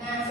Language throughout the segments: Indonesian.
Nah,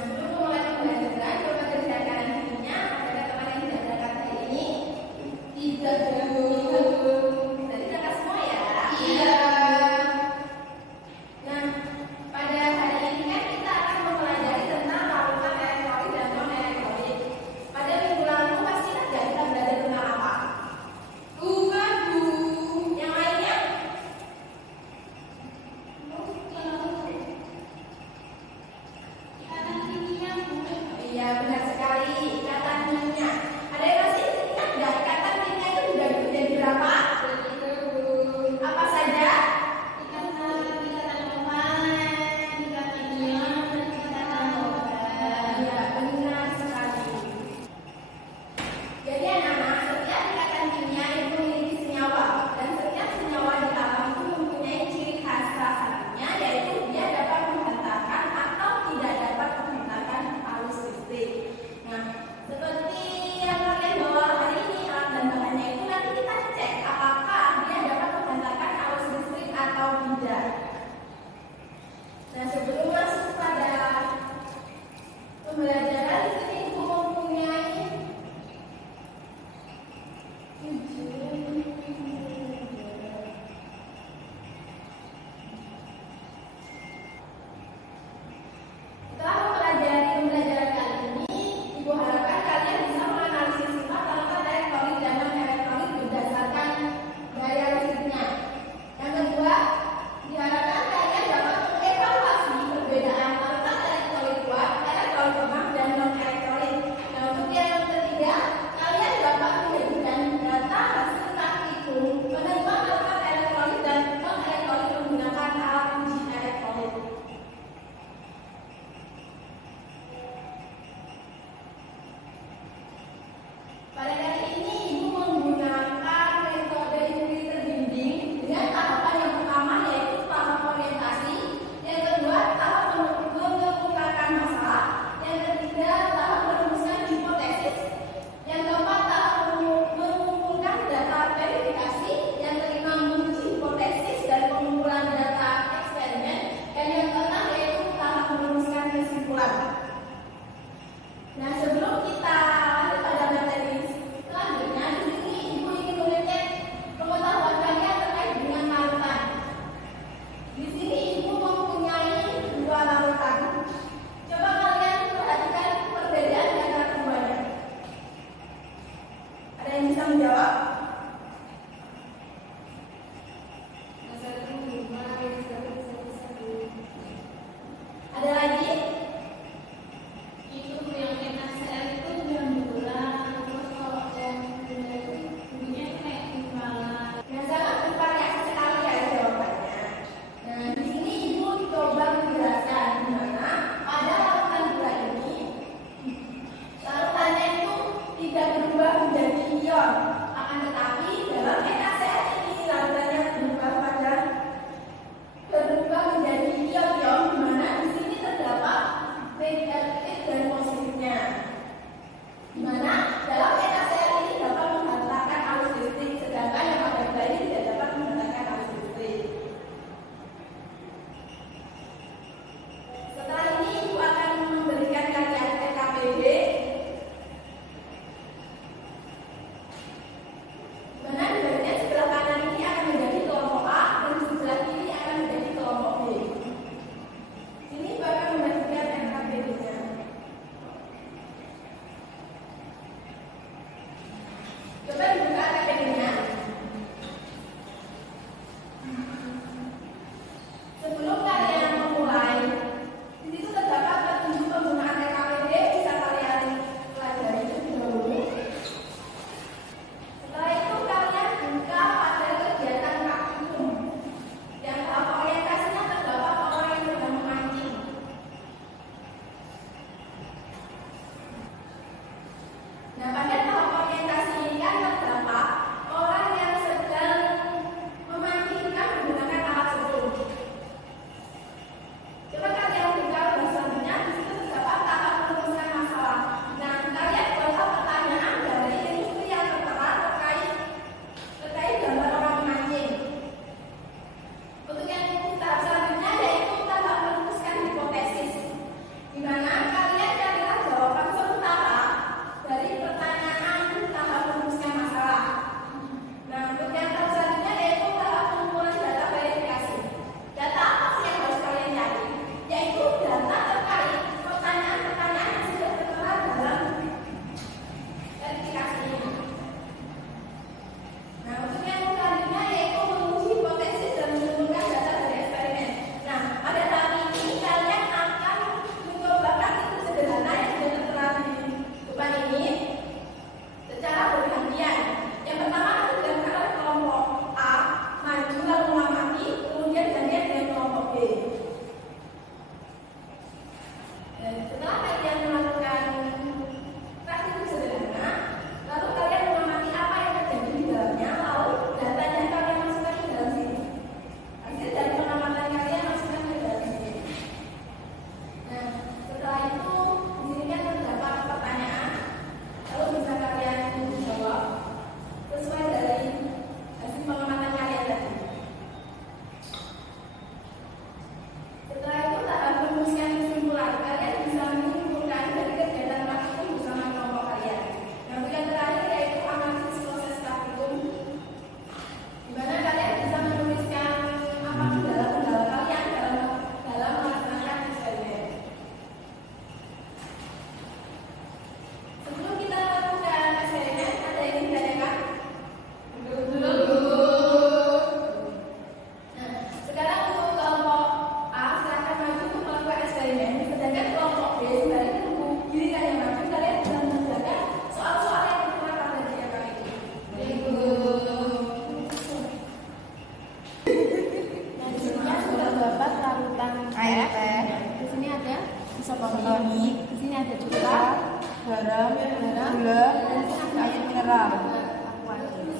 air teh. Di sini ada Isotonik. Di sini ada juga garam, gula, dan air mineral.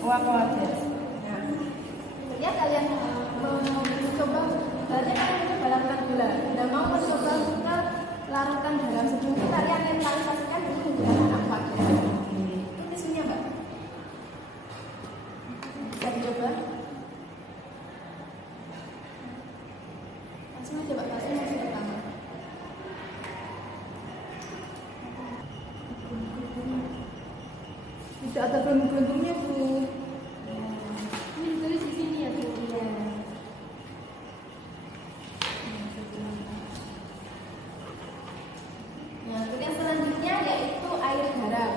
Aquatis. ya kalian mencoba berarti kalian mencoba larutan gula dan mau mencoba ke larutan garam sebelumnya kalian mentalisasikan dulu menggunakan aquatis. Itu tisunya mbak bisa dicoba langsung aja mbak langsung masuk ke kamar. Tidak ada gelembung-gelembungnya bu. Ini ditulis di sini ya bu. Iya. Nah, kemudian selanjutnya yaitu air garam.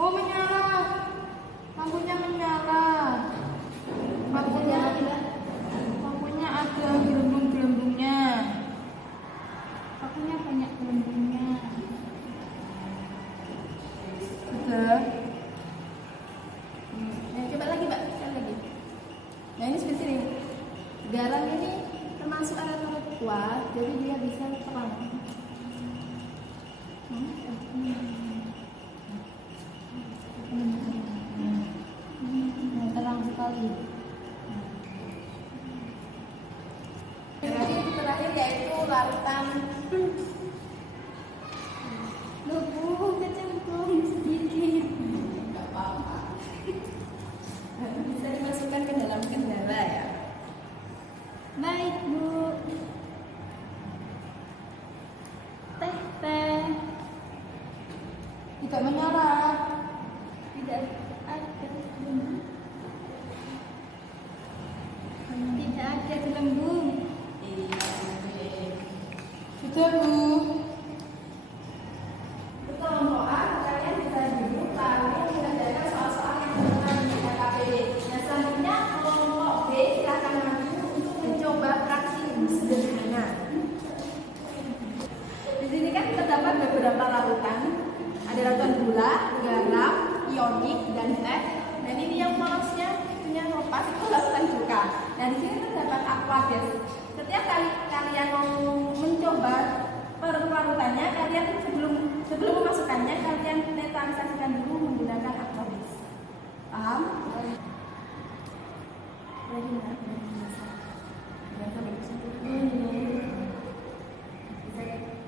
Oh, menyala. Lampunya menyala. Lampunya tidak. Lampunya ada gelembung-gelembungnya. Lampunya banyak gelembungnya. Sudah. Nah, coba lagi mbak, sekali lagi. Nah ini seperti ini. Garam ini termasuk alat-alat kuat, jadi dia bisa terang. Terang sekali. Jadi terakhir yaitu larutan. Loh bu, kecemplung sedikit. Nggak apa-apa. Bisa dimasukkan ke dalam kendala ya. Baik bu. Teh. Tidak menyala. Tidak ada gelembung. Tidak ada gelembung. Sudah, Bu. Kekelompokan kalian bisa duduk lalu mengerjakan soal-soal yang berkaitan dengan KPD. Nah selanjutnya kelompok B silakan maju untuk mencoba fraksi sederhana. Di sini kan terdapat beberapa larutan. Ada larutan gula, garam, ionik, dan teh. Dan ini yang polosnya punya kompas itu larutan juga. Nah di sini terdapat aquatis. Setiap kali kalian mau mencoba perlarutannya, kalian sebelum memasukkannya kalian netralisasikan dulu menggunakan aquatis. Paham? Bisa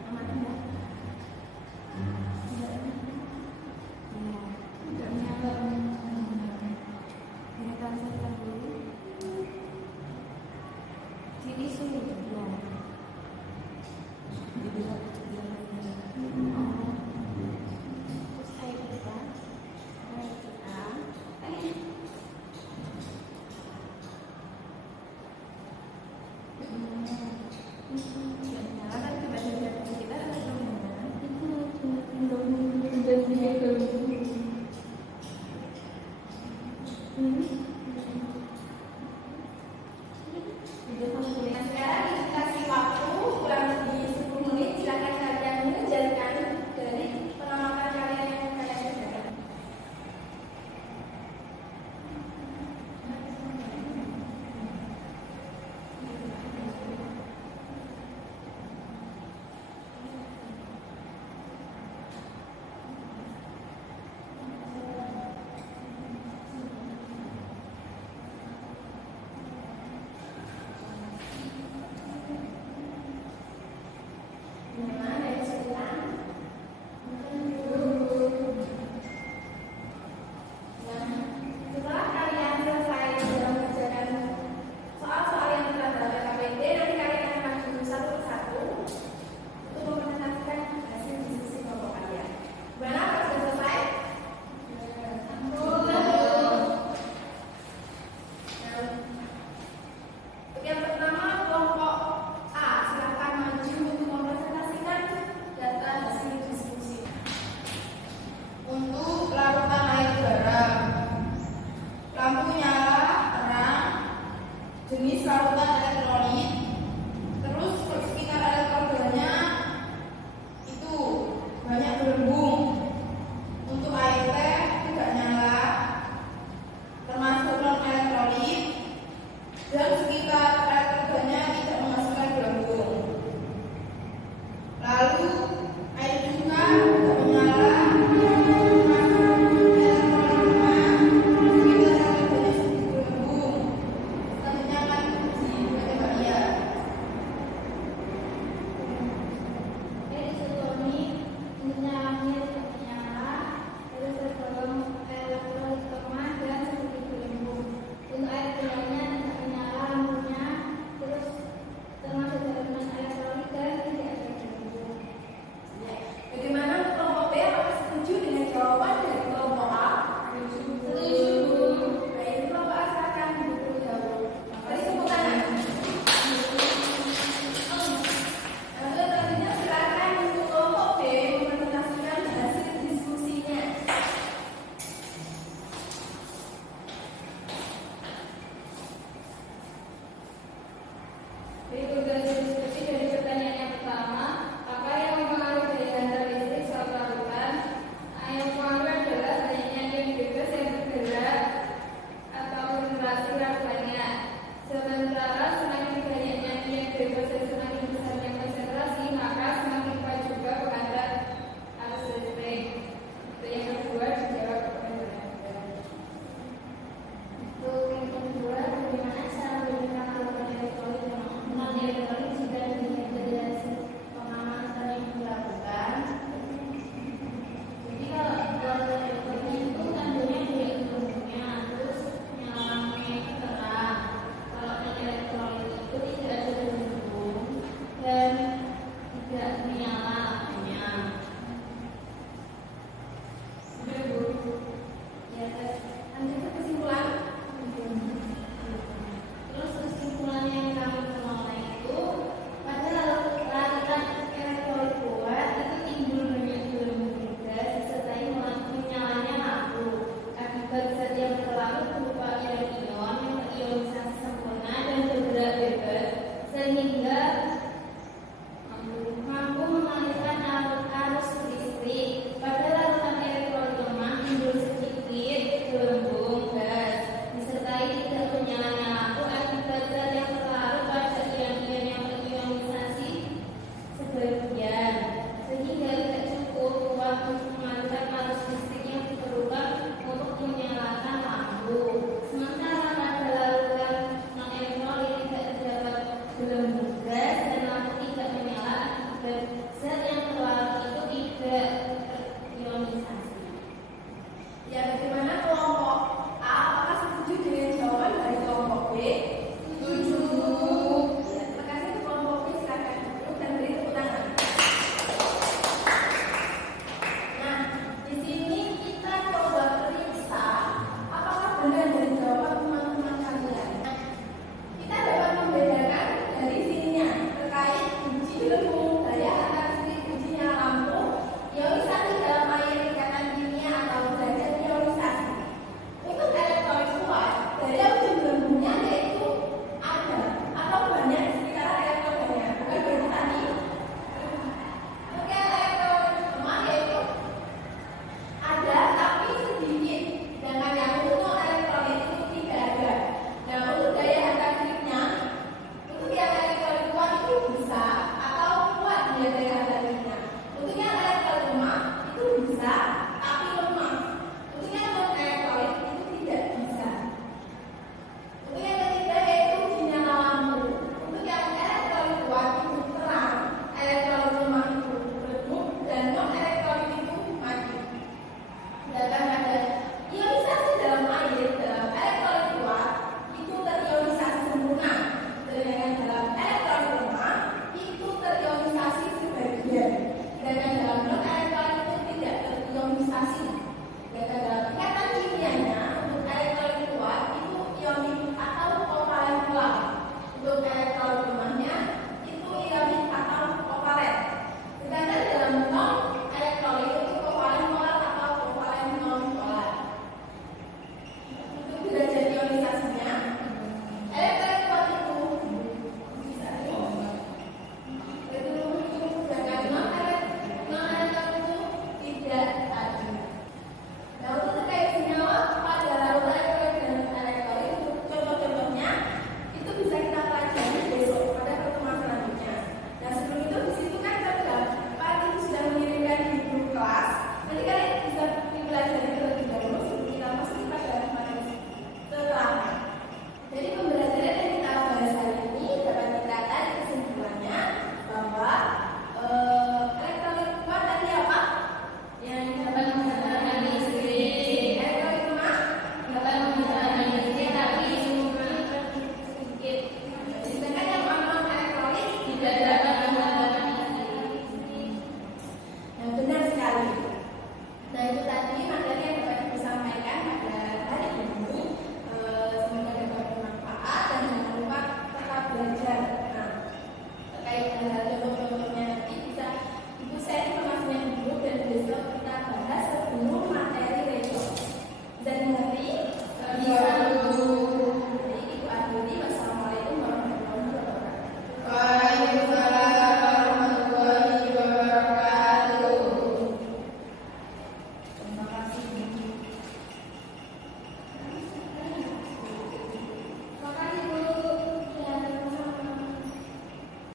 amatin ya? Tidak menyala. Netralisasikan dulu. Jadi sulit ya. Terus air kita, sekarang dikasih waktu kurang lebih 10 menit. Silakan kalian mengejarkan dari pengamatan kalian yang kalian kerjakan. jenis larutan elektrolit. Terus sekitar elektrolitnya itu banyak gelembung. Untuk air teh tidak nyala, termasuk non elektrolit, dan sekitar Jadi